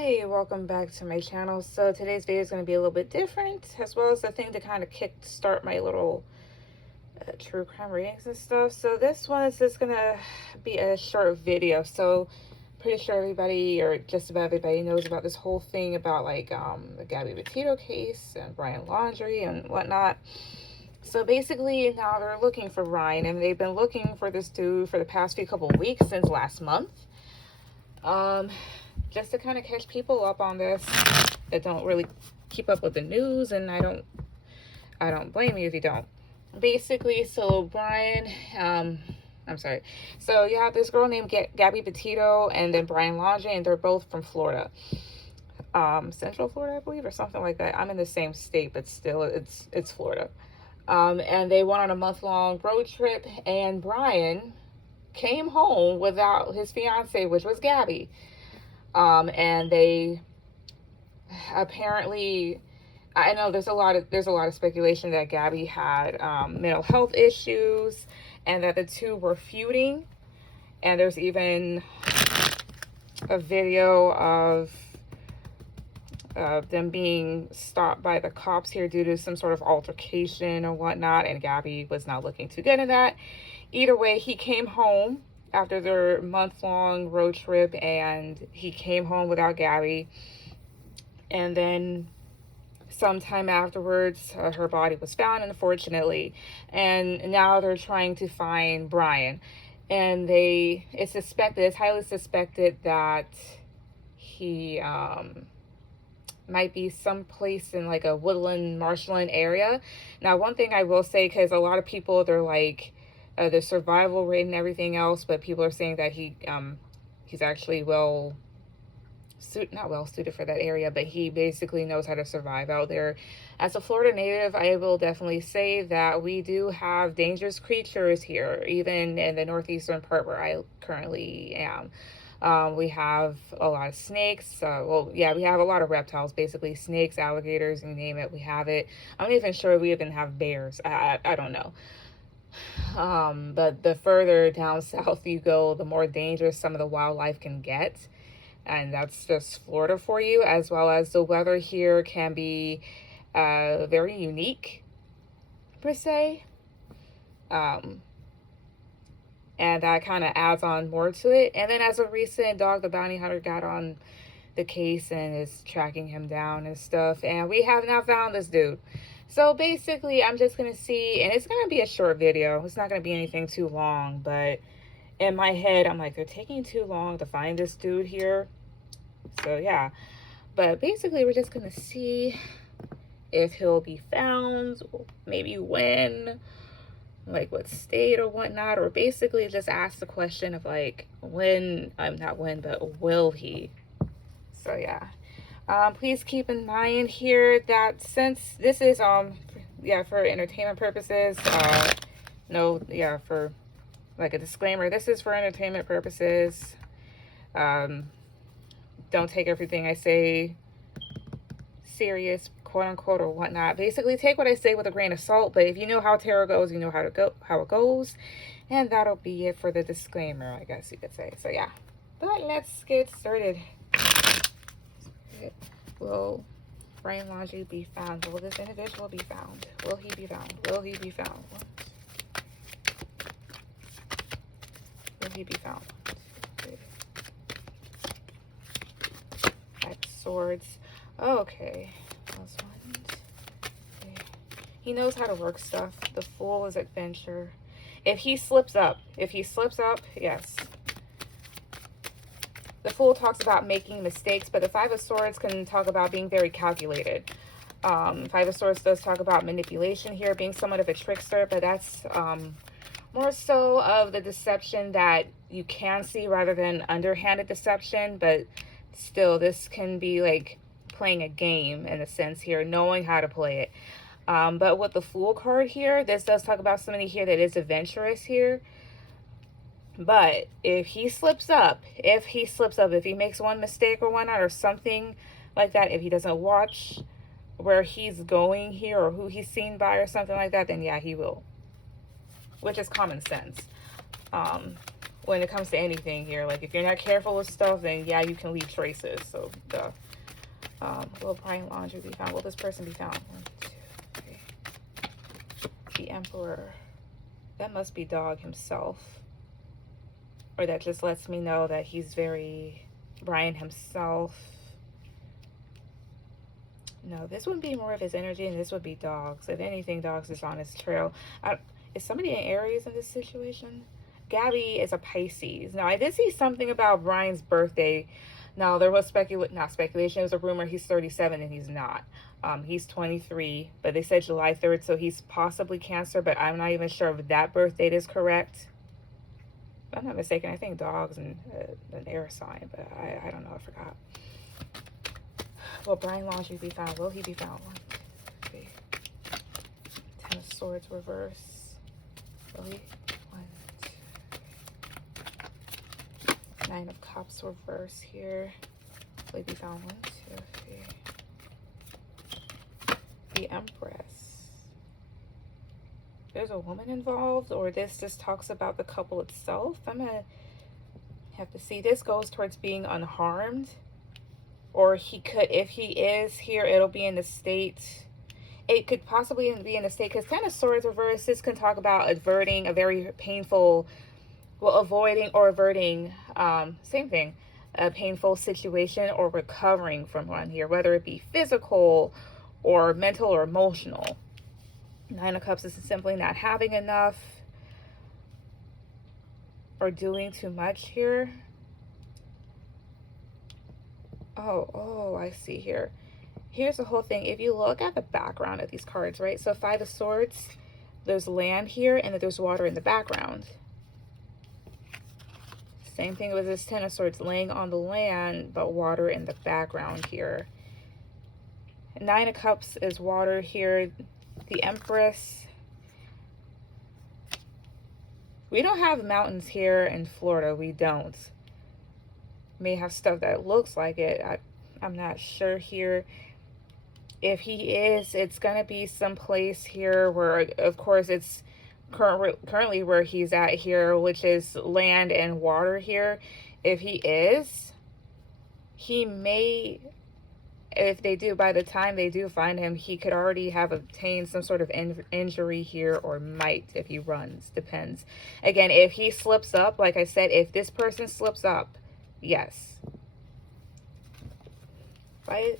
Hi, welcome back to my channel. So today's video is going to be a little bit different, as well as the thing to kind of kick-start my little true crime readings and stuff. So this one is just going to be a short video. So pretty sure everybody, or just about everybody, knows about this whole thing about like the Gabby Petito case and Brian Laundrie and whatnot. So basically now they're looking for Brian, and they've been looking for this dude for the past couple of weeks, since last month. Just to kind of catch people up on this that don't really keep up with the news, and I don't blame you if you don't. Basically, so Brian, so you have this girl named Gabby Petito, and then Brian Laundrie, and they're both from Florida, Central Florida, I believe, or something like that. I'm in the same state, but still, it's Florida. And they went on a month-long road trip, and Brian came home without his fiance, which was Gabby. And they apparently, I know there's a lot of speculation that Gabby had mental health issues, and that the two were feuding. And there's even a video of them being stopped by the cops here due to some sort of altercation or whatnot, and Gabby was not looking too good in that. Either way, he came home after their month-long road trip, and he came home without Gabby. And then sometime afterwards, her body was found, unfortunately. And now they're trying to find Brian, and it's highly suspected that he might be someplace in like a woodland, marshland area. Now, one thing I will say, because a lot of people, they're like, the survival rate and everything else, but people are saying that he's actually not well suited for that area, but he basically knows how to survive out there. As a Florida native, I will definitely say that we do have dangerous creatures here, even in the northeastern part where I currently am. We have a lot of snakes. We have a lot of reptiles, basically snakes, alligators, you name it, we have it. I'm not even sure we even have bears. I don't know. But the further down south you go, the more dangerous some of the wildlife can get. And that's just Florida for you, as well as the weather here can be very unique, per se. And that kind of adds on more to it. And then as a recent, Dog the Bounty Hunter got on the case and is tracking him down and stuff. And we have now found this dude. So basically, I'm just going to see, and it's going to be a short video. It's not going to be anything too long, but in my head, I'm like, they're taking too long to find this dude here. So yeah, but basically, we're just going to see if he'll be found, maybe when, like what state or whatnot, or basically just ask the question of like, but will he? So yeah. Please keep in mind here that since this is for entertainment purposes, for like a disclaimer, this is for entertainment purposes. Don't take everything I say serious, quote unquote, or whatnot. Basically, take what I say with a grain of salt, but if you know how tarot goes, you know how it goes. And that'll be it for the disclaimer, I guess you could say. So yeah, but let's get started. Will Brian Laundrie be found? Will this individual be found? Will he be found? Will he be found? Will he be found? Five Swords. Okay. Those ones. Okay. He knows how to work stuff. The Fool is adventure. If he slips up, yes. The Fool talks about making mistakes, but the Five of Swords can talk about being very calculated. Five of Swords does talk about manipulation here, being somewhat of a trickster, but that's more so of the deception that you can see rather than underhanded deception. But still, this can be like playing a game in a sense here, knowing how to play it. But with the Fool card here, this does talk about somebody here that is adventurous here. But if he slips up, if he makes one mistake or whatnot or something like that, if he doesn't watch where he's going here or who he's seen by or something like that, then yeah, he will. Which is common sense. when it comes to anything here. Like, if you're not careful with stuff, then yeah, you can leave traces. So, will Brian Laundrie be found? Will this person be found? 1, 2, 3. The Emperor. That must be Dog himself. Or that just lets me know that he's very Brian himself. No, this would be more of his energy, and this would be Dogs. If anything, Dogs is on his trail. Is somebody in Aries in this situation? Gabby is a Pisces. Now, I did see something about Brian's birthday. Now, there was not speculation. It was a rumor he's 37, and he's not. He's 23, but they said July 3rd, so he's possibly Cancer, but I'm not even sure if that birth date is correct. If I'm not mistaken, I think Dog's an air sign, but I don't know. I forgot. Will Brian Laundrie be found? Will he be found? 1, 2, 3. 10 of Swords reverse. Will he? 1, 2, 3. 9 of Cups reverse here. Will he be found? 1, 2, 3. The Empress. There's a woman involved, or this just talks about the couple itself. I'm gonna have to see. This goes towards being unharmed. Or he could, if he is here, it'll be in the state. It could possibly be in the state, because 10 of Swords reverse, this can talk about averting a very painful, well, avoiding or averting, same thing, a painful situation, or recovering from one here, whether it be physical or mental or emotional. 9 of Cups is simply not having enough or doing too much here. Oh, I see here. Here's the whole thing. If you look at the background of these cards, right? So 5 of Swords, there's land here, and then there's water in the background. Same thing with this 10 of Swords, laying on the land, but water in the background here. 9 of Cups is water here. The Empress. We don't have mountains here in Florida. We don't. May have stuff that looks like it. I'm not sure here. If he is, it's gonna be someplace here where, of course, it's currently where he's at here, which is land and water here. If he is, he may, if they do, by the time they do find him, he could already have obtained some sort of injury here, or might if he runs. Depends. Again, if he slips up, like I said, if this person slips up, yes.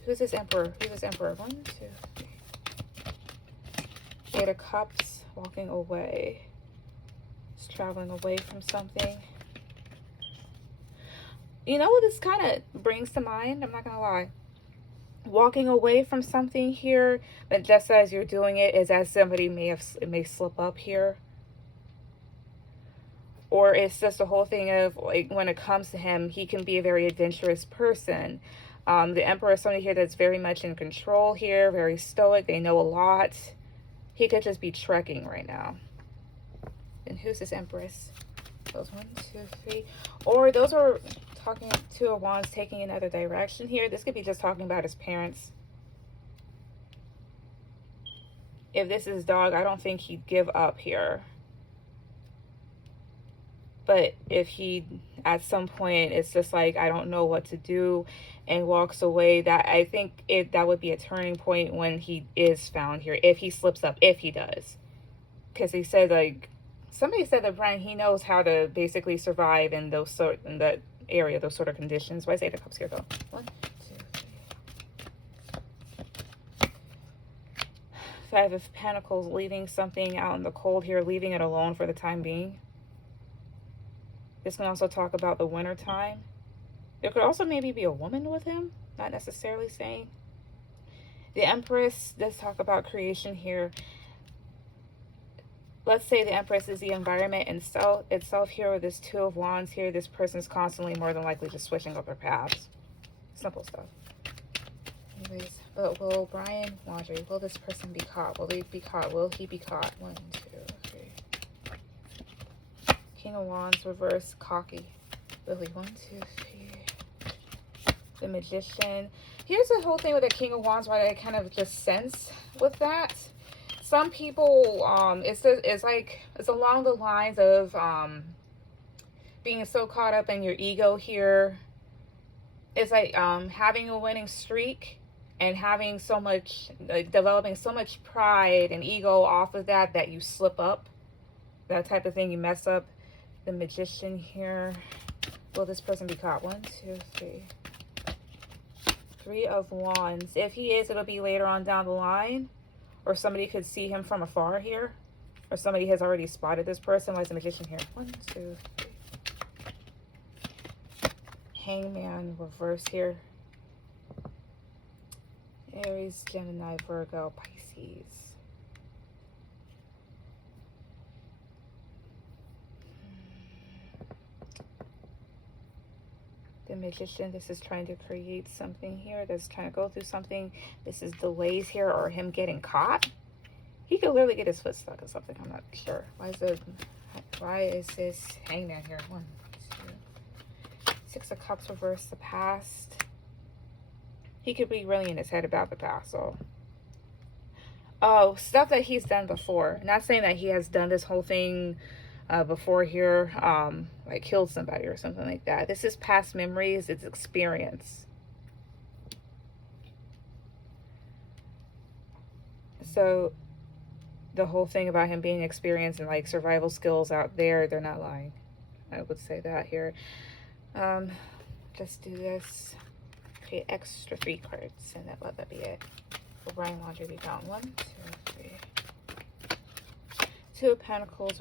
Who's this Emperor? Who's this Emperor? 1, 2, 3. 8 of Cups, walking away. He's traveling away from something. You know what this kind of brings to mind? I'm not gonna lie. Walking away from something here, but just as you're doing it, is as somebody may slip up here. Or it's just the whole thing of, like, when it comes to him, he can be a very adventurous person. The Emperor is somebody here that's very much in control here, very stoic. They know a lot. He could just be trekking right now. And who's this Empress? Those 1, 2, 3. Or those are talking, 2 of Wands taking another direction here. This could be just talking about his parents. If this is Dog, I don't think he'd give up here. But if he, at some point, it's just like, I don't know what to do, and walks away, that I think that would be a turning point when he is found here, if he slips up, if he does. Because he said, like, somebody said that Brian, he knows how to basically survive in in that area, those sort of conditions. Why is 8 of Cups here, though? 1, 2, 3. 5 of Pentacles, leaving something out in the cold here, leaving it alone for the time being. This can also talk about the winter time. There could also maybe be a woman with him, not necessarily saying. The Empress does talk about creation here. Let's say the Empress is the environment itself here, with this 2 of Wands here. This person's constantly, more than likely, just switching up their paths. Simple stuff. Anyways, but will Brian Laundrie, will this person be caught? Will they be caught? Will he be caught? 1, 2, 3. King of Wands, reverse, cocky. Lily, 1, 2, 3. The Magician. Here's the whole thing with the King of Wands, why I kind of just sense with that. Some people, it's along the lines of being so caught up in your ego here. It's like having a winning streak and having so much, like developing so much pride and ego off of that that you slip up. That type of thing, you mess up. The Magician here. Will this person be caught? 1, 2, 3. 3 of Wands. If he is, it'll be later on down the line. Or somebody could see him from afar here. Or somebody has already spotted this person. Why is the Magician here? 1, 2, 3. Hangman reverse here. Aries, Gemini, Virgo, Pisces. The Magician, this is trying to create something here. That's trying to go through something. This is delays here or him getting caught. He could literally get his foot stuck or something. I'm not sure. Why is this Hangman here? 1, 2. 6 of Cups reverse, the past. He could be really in his head about the past. So, oh, stuff that he's done before. Not saying that he has done this whole thing before here, like killed somebody or something like that. This is past memories. It's experience. So the whole thing about him being experienced and like survival skills out there, they're not lying. I would say that here. Let's do this. Okay, extra 3 cards, and let that be it. For Brian Laundrie, we got 1, 2, 3. 2 of Pentacles,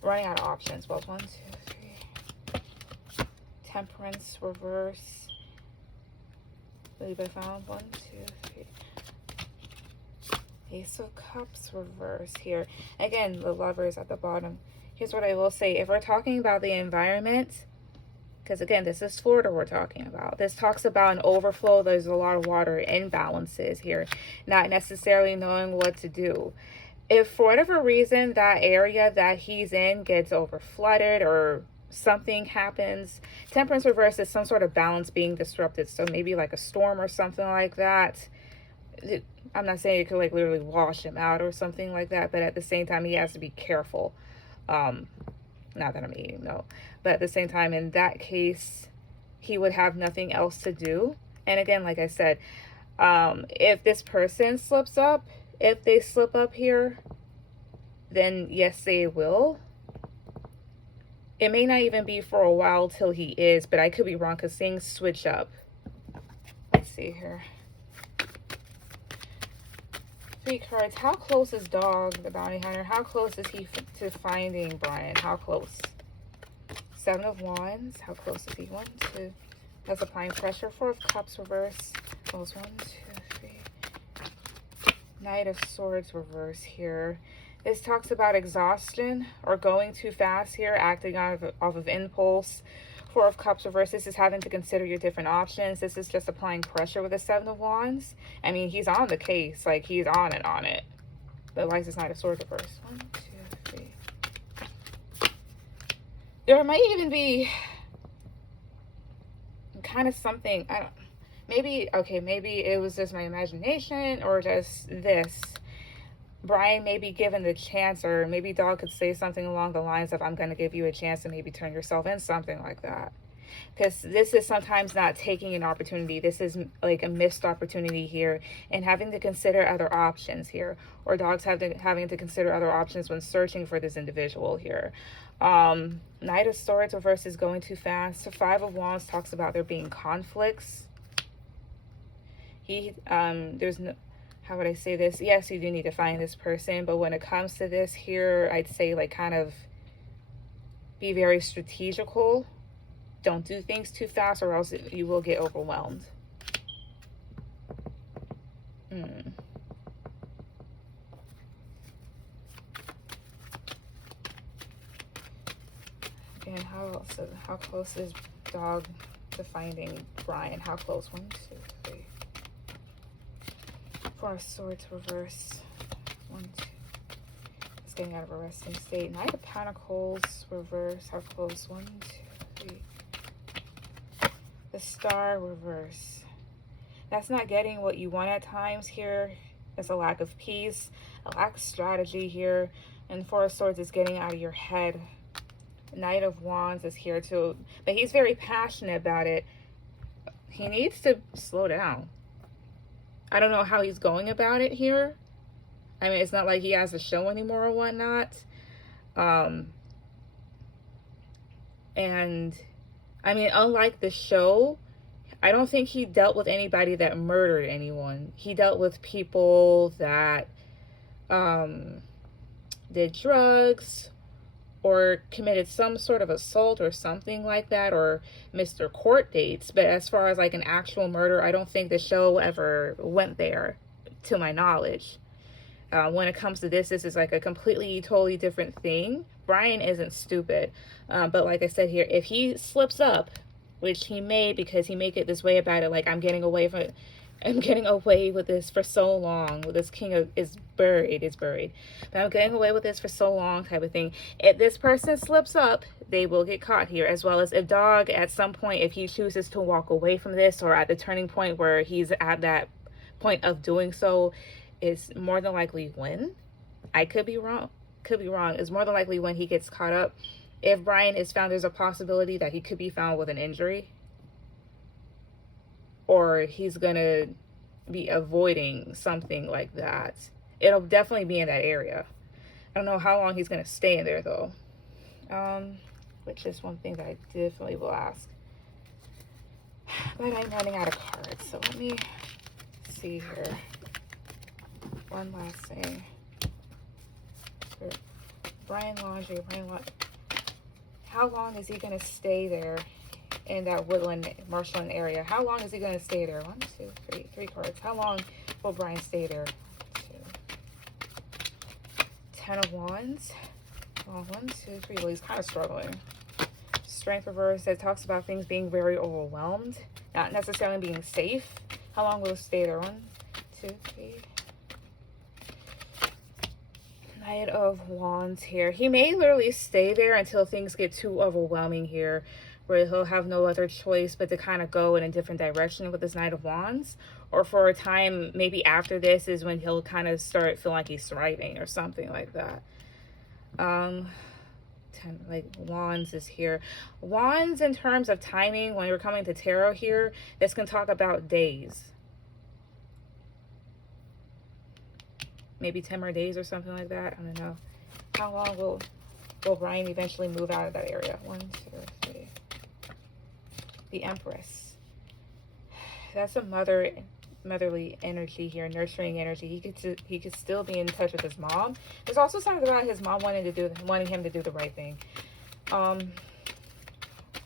running out of options. Well, 1, 2, 3. Temperance, reverse. Believe I found 1, 2, 3. Ace of Cups, reverse here. Again, the Lovers at the bottom. Here's what I will say. If we're talking about the environment, because again, this is Florida we're talking about. This talks about an overflow. There's a lot of water imbalances here. Not necessarily knowing what to do. If for whatever reason that area that he's in gets over flooded or something happens, Temperance reverse is some sort of balance being disrupted. So maybe like a storm or something like that. I'm not saying it could like literally wash him out or something like that, but at the same time he has to be careful. Not that I'm eating, no. But at the same time, in that case, he would have nothing else to do. And again, like I said, if this person slips up, if they slip up here, then yes, they will. It may not even be for a while till he is, but I could be wrong because things switch up. Let's see here. 3 cards. How close is Dog, the bounty hunter? How close is he to finding Brian? How close? 7 of Wands. How close is he? 1, 2. That's applying pressure. 4 of Cups reverse. Goes 1, 2, 3. Knight of Swords reverse here. This talks about exhaustion or going too fast here, acting off of impulse. 4 of Cups reverse. This is having to consider your different options. This is just applying pressure with the 7 of Wands. I mean, he's on the case. Like, he's on it. But why is this Knight of Swords reverse? 1, 2, 3. There might even be kind of something. I don't. Maybe, okay, maybe it was just my imagination or just this. Brian may be given the chance, or maybe Dog could say something along the lines of, I'm going to give you a chance to maybe turn yourself in, something like that. Because this is sometimes not taking an opportunity. This is like a missed opportunity here, and having to consider other options here. Or Dog's having to consider other options when searching for this individual here. Knight of Swords reverse is going too fast. So 5 of Wands talks about there being conflicts. There's no, how would I say this? Yes, you do need to find this person, but when it comes to this here, I'd say like kind of be very strategical. Don't do things too fast or else you will get overwhelmed. And how close is Dog to finding Brian? How close? 1, 2, 3. 4 of Swords reverse. 1, 2. It's getting out of a resting state. Knight of Pentacles reverse. How close? 1, 2, 3. The Star reverse. That's not getting what you want at times here. There's a lack of peace, a lack of strategy here. And 4 of Swords is getting out of your head. Knight of Wands is here too, but he's very passionate about it. He needs to slow down. I don't know how he's going about it here. I mean, it's not like he has a show anymore or whatnot. And I mean, unlike the show, I don't think he dealt with anybody that murdered anyone. He dealt with people that did drugs or committed some sort of assault or something like that, or missed their court dates. But as far as like an actual murder, I don't think the show ever went there, to my knowledge. When it comes to this is like a completely, totally different thing. Brian isn't stupid. But like I said here, if he slips up, which he may, because he may get this way about it, like I'm getting away with this for so long. This king is buried. But I'm getting away with this for so long type of thing. If this person slips up, they will get caught here. As well as if Dog, at some point, if he chooses to walk away from this, or at the turning point where he's at that point of doing so, is more than likely when. I could be wrong. It's more than likely when he gets caught up. If Brian is found, there's a possibility that he could be found with an injury, or he's gonna be avoiding something like that. It'll definitely be in that area. I don't know how long he's gonna stay in there though. Which is one thing that I definitely will ask. But I'm running out of cards, so let me see here. One last thing. Brian Laundrie. How long is he gonna stay there in that woodland marshland area? How long is he gonna stay there? 1, 2, 3, 3 cards. How long will Brian stay there? 2. 10 of Wands. Well, 1, 2, 3. Well, he's kind of struggling. Strength reverse. It talks about things being very overwhelmed, not necessarily being safe. How long will he stay there? 1, 2, 3. Knight of Wands here. He may literally stay there until things get too overwhelming here, where he'll have no other choice but to kind of go in a different direction with this Knight of Wands. Or for a time, maybe after this is when he'll kind of start feeling like he's thriving or something like that. 10, like Wands is here. Wands, in terms of timing, when you're coming to tarot here, this can talk about days. Maybe 10 more days or something like that. I don't know. How long will Brian eventually move out of that area? 1, 2, 3. The Empress. That's a motherly energy here, nurturing energy. He could still be in touch with his mom. There's also something about his mom wanting him to do the right thing.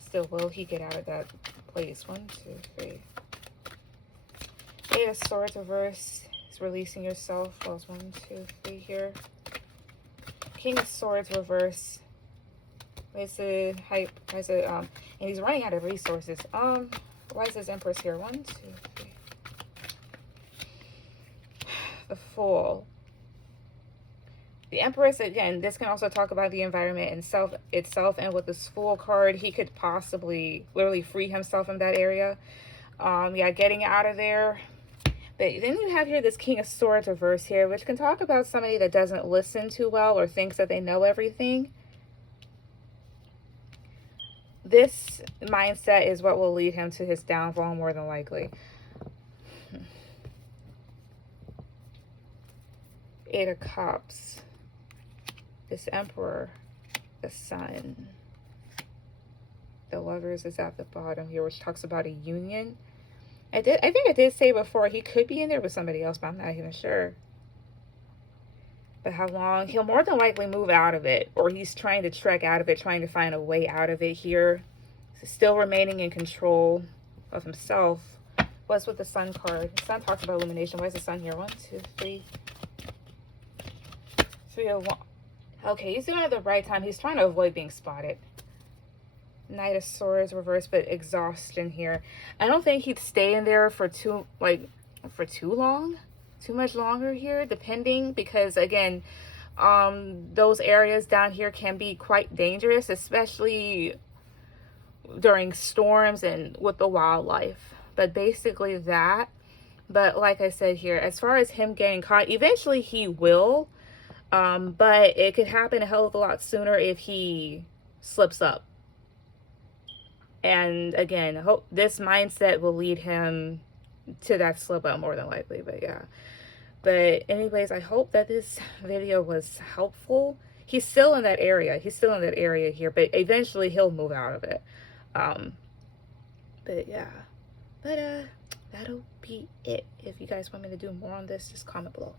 Still, will he get out of that place? 1, 2, 3. Eight of Swords reverse. Releasing yourself. That was 1, 2, 3 here. King of Swords reverse. Why is it hype? Why is it and he's running out of resources. Why is this Empress here? 1, 2, 3. The Fool. The Empress, again, this can also talk about the environment itself, and with this Fool card, he could possibly literally free himself in that area. Yeah, getting out of there. But then you have here this King of Swords reverse here, which can talk about somebody that doesn't listen too well or thinks that they know everything. This mindset is what will lead him to his downfall more than likely. Eight of Cups. This Emperor. The Sun. The Lovers is at the bottom here, which talks about a union. I think I did say before, he could be in there with somebody else, but I'm not even sure. But how long? He'll more than likely move out of it, or he's trying to trek out of it, trying to find a way out of it here. Still remaining in control of himself. What's with the Sun card? The Sun talks about illumination. Why is the Sun here? 1, 2, 3. 3 of Wands. Okay, he's doing it at the right time. He's trying to avoid being spotted. Knight of Swords reverse, but exhaustion here. I don't think he'd stay in there for too long, too much longer here, depending, because again, those areas down here can be quite dangerous, especially during storms and with the wildlife. But basically that. But like I said here, as far as him getting caught, eventually he will, but it could happen a hell of a lot sooner if he slips up. And again, hope this mindset will lead him to that slip up more than likely. But yeah. But anyways, I hope that this video was helpful. He's still in that area. He's still in that area here, but eventually he'll move out of it. Um, but yeah. But that'll be it. If you guys want me to do more on this, just comment below.